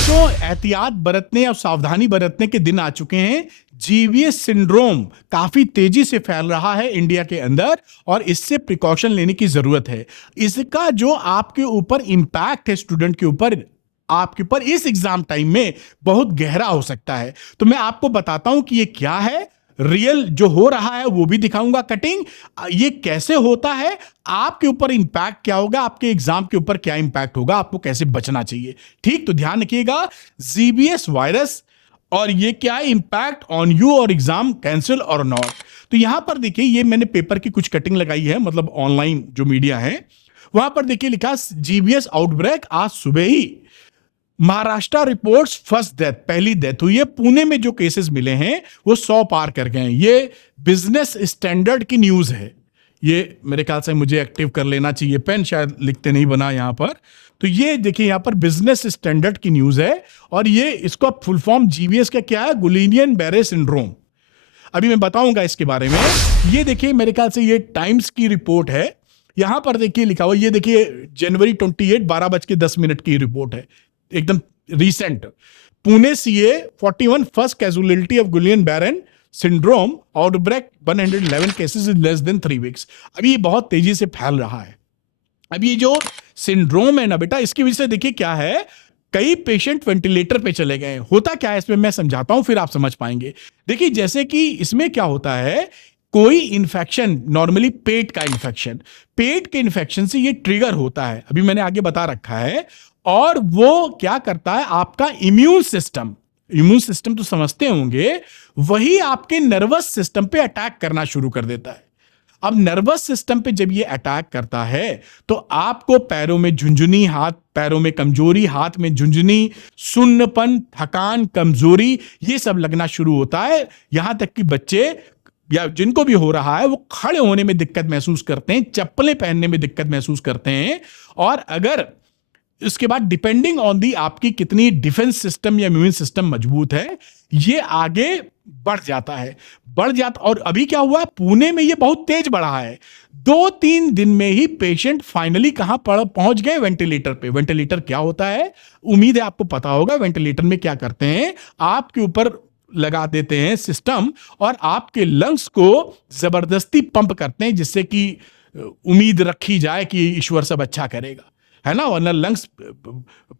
बच्चों, एहतियात बरतने और सावधानी बरतने के दिन आ चुके हैं। जीवीएस सिंड्रोम काफी तेजी से फैल रहा है इंडिया के अंदर और इससे प्रिकॉशन लेने की जरूरत है। इसका जो आपके ऊपर इंपैक्ट है स्टूडेंट के ऊपर, आपके ऊपर इस एग्जाम टाइम में बहुत गहरा हो सकता है। तो मैं आपको बताता हूं कि ये क्या है, रियल जो हो रहा है वो भी दिखाऊंगा कटिंग, ये कैसे होता है, आपके ऊपर इंपैक्ट क्या होगा, आपके एग्जाम के ऊपर क्या इंपैक्ट होगा, आपको कैसे बचना चाहिए। ठीक, तो ध्यान रखिएगा, जीबीएस वायरस और ये क्या है, इंपैक्ट ऑन यू और एग्जाम कैंसिल और नॉट। तो यहां पर देखिए, ये मैंने पेपर की कुछ कटिंग लगाई है, मतलब ऑनलाइन जो मीडिया है वहां पर देखिए लिखा जीबीएस आउटब्रेक आज सुबह ही महाराष्ट्र रिपोर्ट्स फर्स्ट डेथ, पहली डेथ हुई है। पुणे में जो केसेस मिले हैं वो 100 पार कर गए हैं। ये बिजनेस स्टैंडर्ड की न्यूज है। ये मेरे ख्याल से मुझे एक्टिव कर लेना चाहिए, पेन शायद लिखते नहीं बना यहां पर। तो ये देखिए यहां पर बिजनेस स्टैंडर्ड की न्यूज है और ये इसका फुल फॉर्म जीबीएस का क्या है, गुलियन बेरे सिंड्रोम। अभी मैं बताऊंगा इसके बारे में। ये देखिए मेरे ख्याल से ये टाइम्स की रिपोर्ट है। यहां पर देखिए लिखा हुआ, ये देखिए जनवरी 28 12:10 की रिपोर्ट है, एकदम recent. Pune CA 41 first casualty of Guillain Barre syndrome outbreak 111 cases in less than 3 weeks. अभी ये बहुत तेजी से फैल रहा है। अब ये जो सिंड्रोम है ना बेटा, इसकी वजह से देखिए क्या है, कई पेशेंट वेंटिलेटर पे चले गए। होता क्या है इसमें मैं समझाता हूं, फिर आप समझ पाएंगे। देखिए जैसे कि इसमें क्या होता है, कोई इंफेक्शन, नॉर्मली पेट का इंफेक्शन, पेट के इंफेक्शन से ये ट्रिगर होता है, अभी मैंने आगे बता रखा है। और वो क्या करता है, आपका इम्यून सिस्टम तो समझते होंगे, वही आपके नर्वस सिस्टम पे अटैक करना शुरू कर देता है। अब नर्वस सिस्टम पे जब ये अटैक करता है तो आपको पैरों में झुंझुनी, हाथ पैरों में कमजोरी, हाथ में झुंझुनी, सुन्नपन, थकान, कमजोरी, ये सब लगना शुरू होता है। यहां तक कि बच्चे या जिनको भी हो रहा है वो खड़े होने में दिक्कत महसूस करते हैं, चप्पलें पहनने में दिक्कत महसूस करते हैं। और अगर इसके बाद डिपेंडिंग ऑन दी आपकी कितनी डिफेंस सिस्टम या इम्यून सिस्टम मजबूत है, ये आगे बढ़ जाता है। और अभी क्या हुआ, पुणे में ये बहुत तेज बढ़ा है। 2-3 दिन में ही पेशेंट फाइनली कहां पहुंच गए, वेंटिलेटर पे। वेंटिलेटर क्या होता है, उम्मीद है आपको पता होगा। वेंटिलेटर में क्या करते हैं, आपके ऊपर लगा देते हैं सिस्टम और आपके लंग्स को जबरदस्ती पंप करते हैं, जिससे कि उम्मीद रखी जाए कि ईश्वर सब अच्छा करेगा, है ना। वरना लंग्स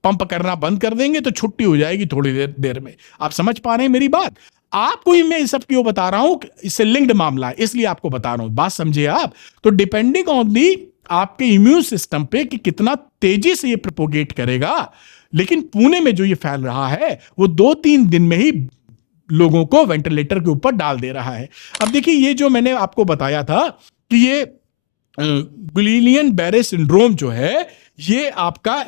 पंप करना बंद कर देंगे तो छुट्टी हो जाएगी थोड़ी देर में। आप समझ पा रहे हैं मेरी बात। आपको ही मैं सब क्यों बता रहा हूं, इससे लिंक्ड मामला है इसलिए आपको बता रहा हूं, बात समझिए आप। तो डिपेंडिंग ऑन दी आपके इम्यून सिस्टम पे कि कितना तेजी से ये प्रोपोगेट करेगा। लेकिन पुणे में जो ये फैल रहा है वो 2-3 दिन में ही लोगों को वेंटिलेटर के ऊपर डाल दे रहा है। अब देखिए ये जो मैंने आपको बताया था कि ये गुलियन बेरे सिंड्रोम जो है, ये आपका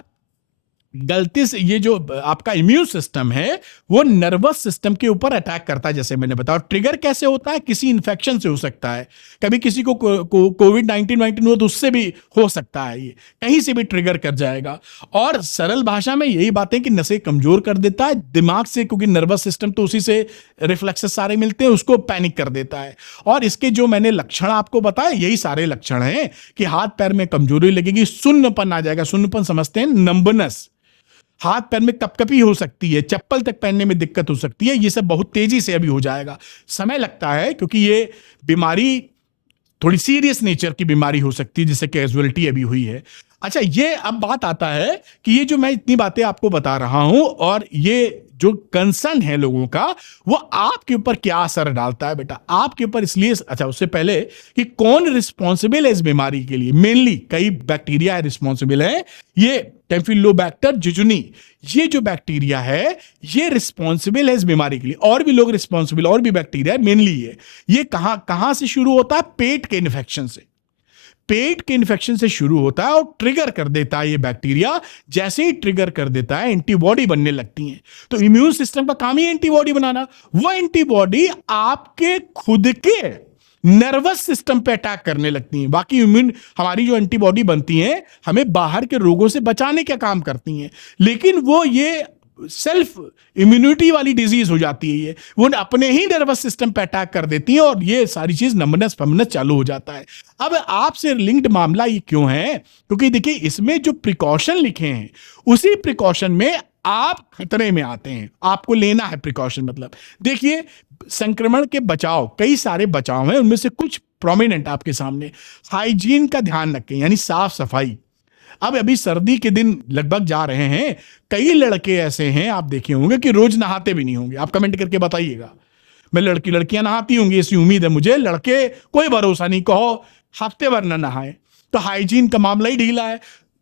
गलती से, ये जो आपका इम्यून सिस्टम है वो नर्वस सिस्टम के ऊपर अटैक करता है। जैसे मैंने बताया, ट्रिगर कैसे होता है, किसी इन्फेक्शन से हो सकता है, कभी किसी को कोविड-19 हो तो उससे भी हो सकता है, ये कहीं से भी ट्रिगर कर जाएगा। और सरल भाषा में यही बात है कि नसें कमजोर कर देता है दिमाग से, क्योंकि नर्वस सिस्टम तो उसी से रिफ्लेक्सेस सारे मिलते हैं, उसको पैनिक कर देता है। और इसके जो मैंने लक्षण आपको बताए, यही सारे लक्षण हैं कि हाथ पैर में कमजोरी लगेगी, सुन्नपन आ जाएगा। सुन्नपन समझते हैं, नंबनेस, हाथ पैर में कपकपी हो सकती है, चप्पल तक पहनने में दिक्कत हो सकती है। ये सब बहुत तेजी से अभी हो जाएगा, समय लगता है, क्योंकि ये बीमारी थोड़ी सीरियस नेचर की बीमारी हो सकती है, जिससे कैजुअलिटी अभी हुई है। अच्छा, ये अब बात आता है कि ये जो मैं इतनी बातें आपको बता रहा हूं और ये जो कंसर्न है लोगों का, वो आपके ऊपर क्या असर डालता है बेटा, आपके ऊपर। इसलिए अच्छा, उससे पहले कि कौन रिस्पॉन्सिबल है इस बीमारी के लिए, मेनली कई बैक्टीरिया है रिस्पॉन्सिबल है। ये कैम्फिलोबैक्टर जिजुनी, ये जो बैक्टीरिया है ये रिस्पॉन्सिबल है इस बीमारी के लिए। और भी लोग रिस्पॉन्सिबल, और भी बैक्टीरिया है, मेनली ये कहां से शुरू होता है, पेट के इन्फेक्शन से। पेट के इन्फेक्शन से शुरू होता है और ट्रिगर कर देता है ये बैक्टीरिया। जैसे ही ट्रिगर कर देता है, एंटीबॉडी बनने लगती हैं। तो इम्यून सिस्टम का काम ही एंटीबॉडी बनाना। वो एंटीबॉडी आपके खुद के नर्वस सिस्टम पे अटैक करने लगती हैं। बाकी इम्यून, हमारी जो एंटीबॉडी बनती हैं, हमें बाहर के रोगों से बचाने का काम करती हैं, लेकिन वो ये सेल्फ इम्यूनिटी वाली डिजीज हो जाती है। ये वो अपने ही नर्वस सिस्टम पे अटैक कर देती है और ये सारी चीज नंबनेस फमनेस चालू हो जाता है। अब आपसे लिंक्ड मामला ये क्यों है, क्योंकि देखिए इसमें जो प्रिकॉशन लिखे हैं उसी प्रिकॉशन में आप खतरे में आते हैं, आपको लेना है प्रिकॉशन। मतलब देखिए, संक्रमण के बचाव, कई सारे बचाव हैं, उनमें से कुछ प्रोमिनेंट आपके सामने। हाइजीन का ध्यान रखें, यानी साफ सफाई। अब अभी सर्दी के दिन लगभग जा रहे हैं, कई लड़के ऐसे हैं आप देखे होंगे कि रोज नहाते भी नहीं होंगे। आप कमेंट करके बताइएगा। मैं लड़कियां नहाती होंगी ऐसी उम्मीद है मुझे, लड़के कोई भरोसा नहीं, कहो हफ्ते भर न नहाए। तो हाइजीन का मामला ही ढीला है।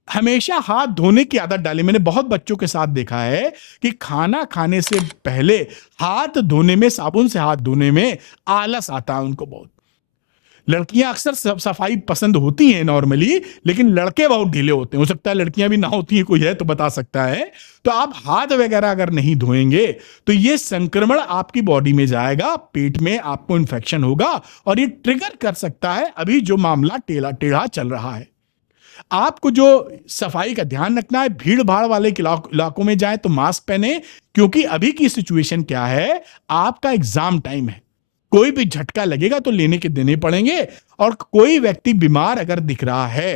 हमेशा हाथ धोने की आदत डालें। मैंने बहुत बच्चों के साथ देखा है कि खाना खाने से पहले हाथ धोने में, साबुन से हाथ धोने में आलस आता है उनको बहुत। लड़कियां अक्सर सफाई पसंद होती हैं नॉर्मली, लेकिन लड़के बहुत ढीले होते हैं। हो सकता है लड़कियां भी ना होती हैं, कोई है तो बता सकता है। तो आप हाथ वगैरह अगर नहीं धोएंगे तो ये संक्रमण आपकी बॉडी में जाएगा, पेट में आपको इन्फेक्शन होगा और ये ट्रिगर कर सकता है अभी जो मामला टेढ़ा चल रहा है। आपको जो सफाई का ध्यान रखना है, भीड़ भाड़ वाले इलाकों में जाए तो मास्क पहने, क्योंकि अभी की सिचुएशन क्या है, आपका एग्जाम टाइम है। कोई भी झटका लगेगा तो लेने के देने पड़ेंगे। और कोई व्यक्ति बीमार अगर दिख रहा है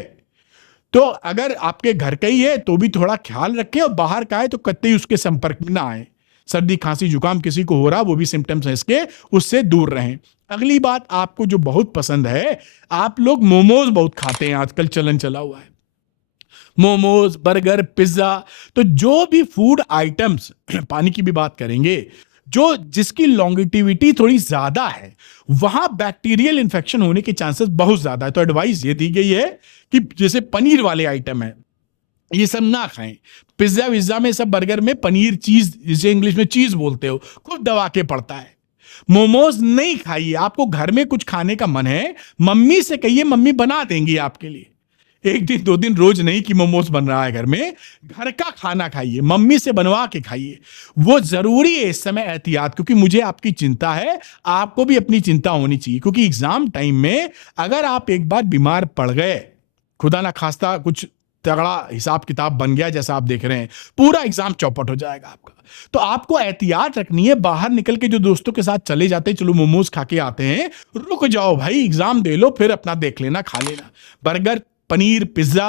तो अगर आपके घर का ही है तो भी थोड़ा ख्याल रखें, और बाहर का है तो कतई उसके संपर्क में ना आए। सर्दी खांसी जुकाम किसी को हो रहा, वो भी सिम्टम्स है इसके, उससे दूर रहें। अगली बात आपको जो बहुत पसंद है, आप लोग मोमोज बहुत खाते हैं, आजकल चलन चला हुआ है मोमोज, बर्गर, पिज्जा। तो जो भी फूड आइटम्स, पानी की भी बात करेंगे, जो जिसकी लॉन्गिटिविटी थोड़ी ज्यादा है, वहां बैक्टीरियल इंफेक्शन होने के चांसेस बहुत ज्यादा है। तो एडवाइस ये दी गई है कि जैसे पनीर वाले आइटम है, ये सब ना खाएं। पिज्जा विज्जा में, सब बर्गर में पनीर, चीज, जिसे इंग्लिश में चीज बोलते हो, खूब दबा के पड़ता है। मोमोज नहीं खाइए। आपको घर में कुछ खाने का मन है, मम्मी से कहिए, मम्मी बना देंगी आपके लिए। एक दिन 2 दिन रोज नहीं कि मोमोज बन रहा है घर में, घर का खाना खाइए, मम्मी से बनवा के खाइए। वो जरूरी है इस समय एहतियात, क्योंकि मुझे आपकी चिंता है, आपको भी अपनी चिंता होनी चाहिए। क्योंकि एग्जाम टाइम में अगर आप एक बार बीमार पड़ गए, खुदा ना खास्ता कुछ तगड़ा हिसाब किताब बन गया जैसा आप देख रहे हैं, पूरा एग्जाम चौपट हो जाएगा आपका। तो आपको एहतियात रखनी है। बाहर निकल के जो दोस्तों के साथ चले जाते हैं, चलो मोमोज खा के आते हैं, रुक जाओ भाई, एग्जाम दे लो, फिर अपना देख लेना, खा लेना। बर्गर, पनीर, पिज्जा,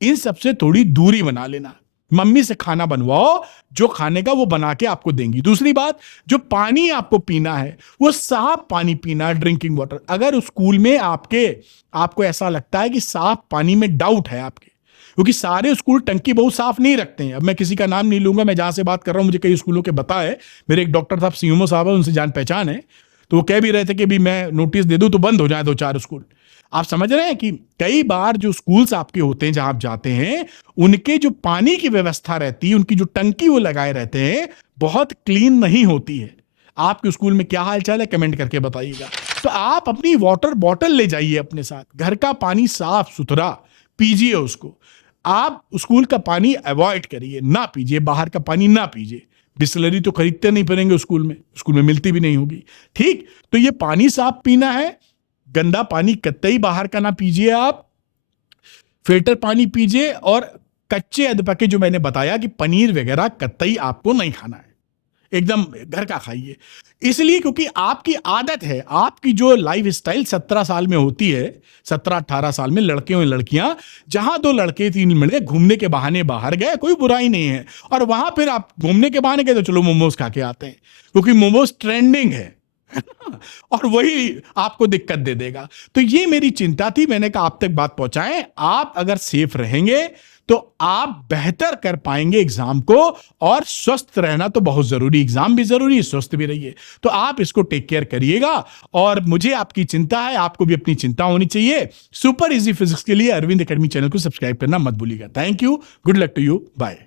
इन सबसे थोड़ी दूरी बना लेना। मम्मी से खाना बनवाओ, जो खाने का वो बना के आपको देंगी। दूसरी बात, जो पानी आपको पीना है वो साफ पानी पीना, ड्रिंकिंग वाटर। अगर स्कूल में आपको ऐसा लगता है कि साफ पानी में डाउट है आपके, क्योंकि सारे स्कूल टंकी बहुत साफ नहीं रखते हैं। अब मैं किसी का नाम नहीं लूंगा, मैं जहां से बात कर रहा हूं मुझे कई स्कूलों के पता है। मेरे एक डॉक्टर साहब सीएमओ साहब है, उनसे जान पहचान है, तो वो कह भी रहे थे कि भी मैं नोटिस दे दूं तो बंद हो जाए 2-4 स्कूल। आप समझ रहे हैं कि कई बार जो स्कूल्स आपके होते हैं, जहां आप जाते हैं, उनके जो पानी की व्यवस्था रहती है, उनकी जो टंकी वो लगाए रहते हैं, बहुत क्लीन नहीं होती है। आपके स्कूल में क्या हाल चाल है, कमेंट करके बताइएगा। तो आप अपनी वाटर बॉटल ले जाइए अपने साथ, घर का पानी साफ सुथरा पीजिए उसको। आप स्कूल का पानी अवॉइड करिए, ना पीजिए, बाहर का पानी ना पीजिए। बिस्लरी तो खरीदते नहीं फिरेंगे स्कूल में मिलती भी नहीं होगी। ठीक, तो ये पानी साफ पीना है, गंदा पानी कतई बाहर का ना पीजिए। आप फिल्टर पानी पीजिए, और कच्चे अदरक, जो मैंने बताया कि पनीर वगैरह कतई आपको नहीं खाना है, एकदम घर का खाइए। इसलिए क्योंकि आपकी आदत है, आपकी जो लाइफ स्टाइल 17 साल में होती है, 17-18 साल में लड़के और लड़कियां, जहां 2 लड़के 3 मिल गए, घूमने के बहाने बाहर गए, कोई बुराई नहीं है, और वहां फिर आप घूमने के बहाने गए तो चलो मोमोज खा के आते हैं, क्योंकि मोमोज ट्रेंडिंग है और वही आपको दिक्कत दे देगा। तो ये मेरी चिंता थी, मैंने कहा आप तक बात पहुंचाएं। आप अगर सेफ रहेंगे तो आप बेहतर कर पाएंगे एग्जाम को, और स्वस्थ रहना तो बहुत जरूरी, एग्जाम भी जरूरी है, स्वस्थ भी रहिए। तो आप इसको टेक केयर करिएगा, और मुझे आपकी चिंता है, आपको भी अपनी चिंता होनी चाहिए। सुपर इजी फिजिक्स के लिए अरविंद एकेडमी चैनल को सब्सक्राइब करना मत भूलिएगा। Thank you, good luck to you, bye.